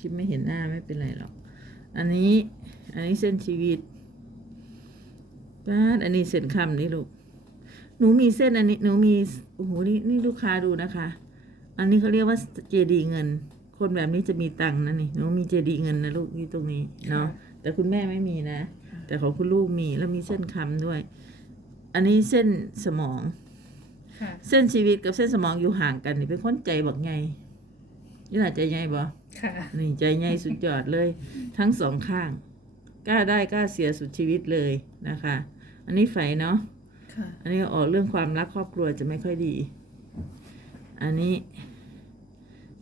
คลิปไม่เห็นหน้าไม่เป็นไรหรอก อันนี้ อันนี้เส้นชีวิตป้าดอันนี้เส้นคำนี่ลูก หนูมีเส้นอันนี้ หนูมี โอ้โห นี่นี่ลูกค้าดูนะคะ อันนี้เขาเรียกว่าเจดีเงิน คนแบบนี้จะมีตังค์นะนี่ หนูมีเจดีเงินนะลูกนี่ตรงนี้เนาะ แต่คุณแม่ไม่มีนะ แต่ของคุณลูกมี แล้วมีเส้นคำด้วย อันนี้เส้นสมองค่ะเส้นชีวิตกับเส้นสมองอยู่ห่างกันนี่เป็นคนใจบักไง ยี่หล่าใจไงบ่ค่ะ นี่ใจไงสุดยอดเลย ทั้งสองข้างกล้าได้กล้าเสียสุดชีวิตเลยนะคะ อันนี้ไฟเนาะค่ะ อันนี้ออกเรื่องความรักครอบครัวจะไม่ค่อยดี อันนี้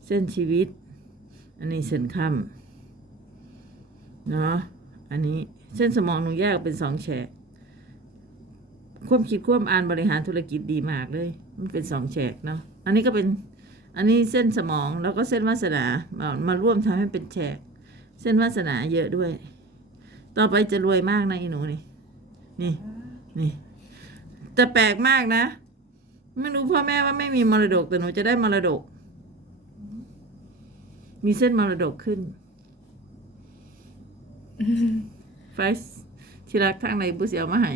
เส้นชีวิต อันนี้เส้นค่ำเนาะอันนี้เส้นสมองหนูแยกออกเป็นสองแฉกความคิดความอ่านบริหารธุรกิจดีมากเลย มันเป็นสองแฉกเนาะอันนี้ก็เป็น อันนี้เส้นสมองแล้วก็เส้นวาสนามามาร่วมทำให้เป็นแฉกเส้นวาสนาเยอะด้วย ต่อไปจะรวยมากนะอีหนูนี่ นี่นี่แต่แปลกมากนะ ไม่รู้พ่อแม่ว่าไม่มีมรดกแต่หนูจะได้มรดก มีเส้นมรดกขึ้นไฟส์ที่รักทางในบุเสียวมาให้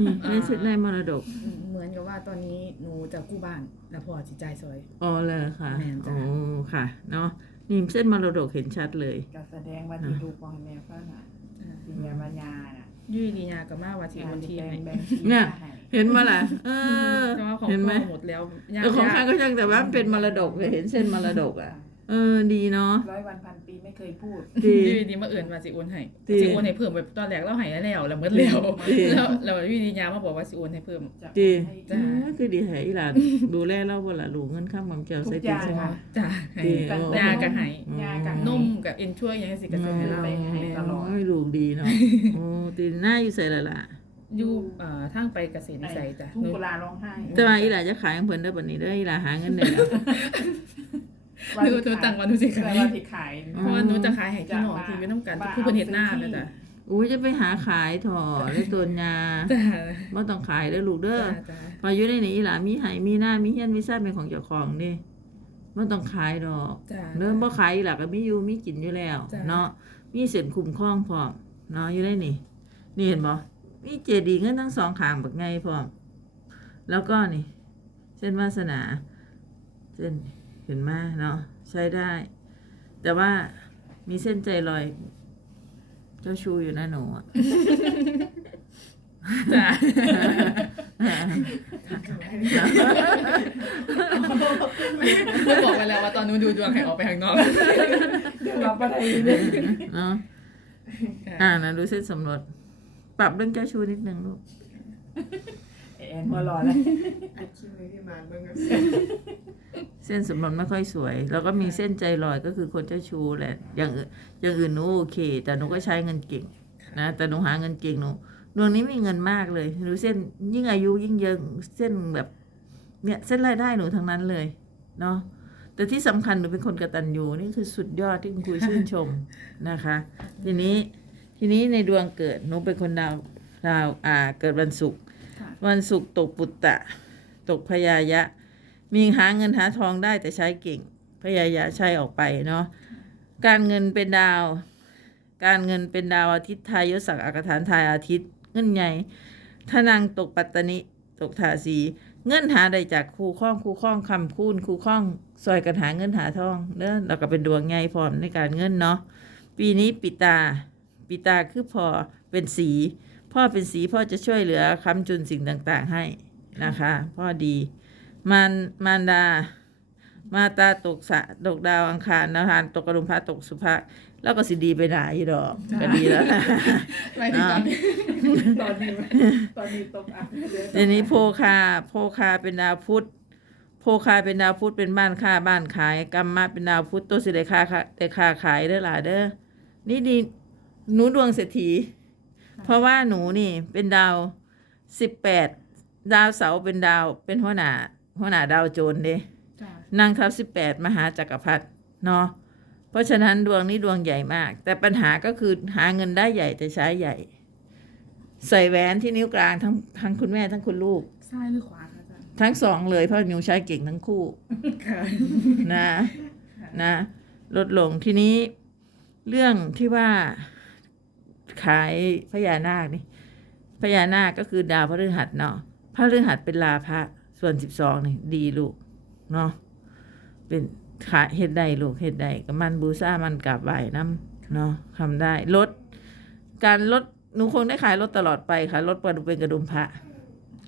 นี่ได้เส้นได้มรดกเหมือน กับว่าตอนนี้หนูจะกู้บ้านแล้วพอจิตใจซอยอ๋อเลยค่ะแม่นจ้ะโอ้ค่ะ เนาะนี่เส้นมรดกเห็นชัดเลย ก็แสดงว่าที่ลูกของแม่ฟังอะที่แม่ปัญญาน่ะอยุ่ยดีญากับมาว่าสิโอนทีแบ่ให้งแบ่งที่เนี่ยให้เห็นมาล่ะ เออ แต่ว่าของเห็นไหมพ่อหมดแล้วญาเออของข้างก็ช่างแต่ว่ามันเป็นมรดกเลยเห็นเส้นมรดกอะ เออดีเนาะ ร้อยวันพันปีไม่เคยพูด ดี อยุ่ยดีมาเอื่นว่าสิโอนให้ดีสิโอนให้เพิ่มแบบตอนแรกเราให้แล้วแล้วเมื่อแล้วดีแล้วแล้วอยุ่ยดีญามาบอกว่าสิโอนให้เพิ่ม จะดีให้จ้ะ เออคือดีแหอีหลานดูแลเราบ่ล่ะลูกเงินข้ามความเจ้าทุใส่กอติย่างใช่ไหม ค่ะ จ้าให้ดี ตั้งโอ้แต่ยากับให้ยากับนมกับเอ็นช่วยยังสิกับเซนให้เราไปให้ตลอดโอ้ยลูกดีเนาะ โอ้ตีหน้าอยู่ใส่ละล่ะ อยู่เอ่อทางไปเกษตรวิสัยจ้ะทุ่งกุลาร้องไห้แต่ว่าอีหลาจะขายของเพิ่นได้อบัดนี้เด้ออีหลาหาเงินได้แล้ว หนูหนูตั้งวันหนูสิแต่ขายว่าที่ขายเพราะว่าหนูจะขายให้พี่น้องที่ไม่ต้องการผู้เพิ่นเฮ็ดหน้านะจ๊ะอุ้ยจะไปหาขายถอได้ตัวยาจ้าบ่ต้องขายเด้อลูกเด้อจ้าจ้าพออยู่ในนี้อีหลามีไหมีหน้ามีเฮียนมีซ่านเป็นของเจ้าของเด้บ่ต้องขายดอกจ้าเริ่มบ่ขายอีหลาก็มีอยู่มีกินอยู่แล้ว จ้ะ เนาะมีเส้นคุ้มครองพร้อมเนาะอยู่ได้นี่ นี่เห็นบ่มีเจดีย์เงินทั้งสองข้างบักไงพร้อมแล้วก็นี่ เส้นวาสนา เส้น เห็นไหมเนาะใช้ได้ แต่ว่ามีเส้นใจลอย เจ้าชูอยู่นะหนูอะจ้าหนูบอกไปแล้วว่าตอนหนูดูดวงให้ออกไปข้างนอกเดี๋ยวเราไปได้เลยเนาะอ่านะดูเส้นสำรวจปรับเรื่องเจ้าชูนิดนึงลูก แอนหัวเรอเลยคิดเลยที่มาเบิ่งกันเส้นสำรวจไม่ค่อยสวย แล้วก็มีเส้นใจลอยก็คือคนเจ้าชูแหละ อย่างอื่นอย่างอื่นหนูโอเค แต่หนูก็ใช้เงินเก่งนะแต่หนูหาเงินเก่งหนูดวงนี้มีเงินมากเลยหนูเส้นยิ่งอายุยิ่งเยอะเส้นแบบเนี่ยเส้นรายได้หนูทั้งนั้นเลยเนาะแต่ที่สำคัญหนูเป็นคนกตัญญูนี่คือสุดยอดที่คุณครูชื่นชมนะคะ ทีนี้ทีนี้ในดวงเกิดหนูเป็นคนดาวดาวอ่าเกิดวันศุกร์ค่ะ วันศุกร์ตกปุตตะ ตกพยายะ มีหาเงินหาทองได้แต่ใช้เก่ง พยายะใช้ออกไปเนาะการเงินเป็นดาว การเงินเป็นดาวอาทิตย์ทายยศศักดิ์อากฐานทายอาทิตย์เงินใหญ่ทนังตกปัตตนิตกทาสี เงินหาได้จากครูข้องครูข้องคำคูณครูข้องซอยกันหาเงินหาทองเนอะแล้วก็เป็นดวงไงพร้อมในการเงินเนาะปีนี้ปิตา ปิตาคือพอเป็นสี พ่อเป็นสีพ่อจะช่วยเหลือคำจุนสิ่งต่างๆให้นะคะ พ่อดีมารมารดา มาตาตกสะตกดาวอังคารนาวานตกกระดุมพระตกสุภาแล้วก็สิดีไปหนาอยู่ดอกก็ดีแล้วนะไปถึงตอนนี้ตอนนี้ตอนนี้ตกอับทีนี้โพคาโพคาเป็นดาวพุธโพคาเป็นดาวพุธเป็นบ้านค้าบ้านขายกรรมะเป็นดาวพุธตัวสิได้ค่าค่ะได้ค่าขายเด้อหล่ะเด้อนี่ดีหนูดวงเศรษฐี เพราะว่าหนูนี่เป็นดาวสิบแปดดาวเสาร์เป็นดาวเป็นหัวหน้าหัวหน้าดาวโจรเด้จ้านางทัพสิบแปดมหาจักรพรรดิเนาะเพราะฉะนั้นดวงนี้ดวงใหญ่มาก แต่ปัญหาก็คือหาเงินได้ใหญ่แต่ใช้ใหญ่ ใส่แหวนที่นิ้วกลางทั้งทั้งคุณแม่ทั้งคุณลูกซ้ายหรือขวาคะจ้าทั้งสองเลยเพราะนิ้วใช้เก่งทั้งคู่ค่ะนะนะลดลงทีนี้ เรื่องที่ว่า ขายพญานาคนี่พญานาคก็คือดาวพฤหัสเนาะพฤหัสเป็นลาภะส่วนสิบสองนี่ดีลูกเนาะเป็นขายเฮ็ดได้ลูกเฮ็ดได้ก็มันบูซ่ามันกราบไหว้น้ำเนาะทำได้ลด การลดหนูคงได้ขายลดตลอดไปค่ะลดเป็นกระดุมพระ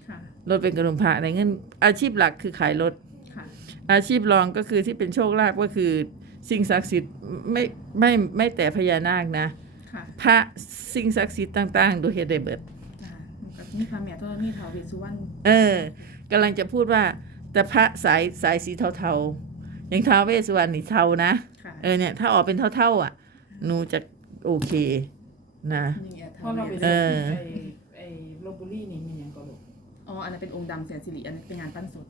ค่ะลดเป็นกระดุมพระในเงินอาชีพหลักคือขายรถค่ะอาชีพรองก็คือที่เป็นโชคลาภก็คือสิ่งศักดิ์สิทธิ์ไม่ไม่ไม่แต่พญานาคนะ ค่ะพระสิ่งศักดิ์สิทธิ์ต่าง ๆ ดูเฮดได้เบิดจ้ากับนี่ค่ะแม่ตัวนี่ท้าวเวสสุวรรณเออกำลังจะพูดว่า แต่พระสายสายสีเทาๆอย่างท้าวเวสสุวรรณนี่เทานะ ค่ะเออเนี่ยถ้าออกเป็นเท่าๆอะหนูจะโอเคนะนี่แอร์เพท้าวราะเราเวไปสเอซื้ออ ไอ้ไอ้ลบบุรีนี่มันหยังก็ลูกอ๋ออันนั้นเป็นองค์ดำแสนสิริอันนี้เป็นงานปั้นสด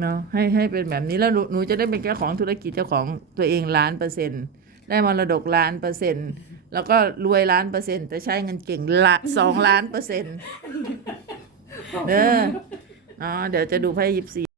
เนาะให้ให้เป็นแบบนี้แล้วหนูหนูจะได้เป็นเจ้าของธุรกิจเจ้าของตัวเองล้านเปอร์เซ็นต์ ได้มรดกล้านเปอร์เซ็นต์แล้วก็รวยล้านเปอร์เซ็นต์แต่ใช้เงินเก่งละสองล้านเปอร์เซ็นต์เด้ออ๋อเดี๋ยวจะดูไพ่ยิปซี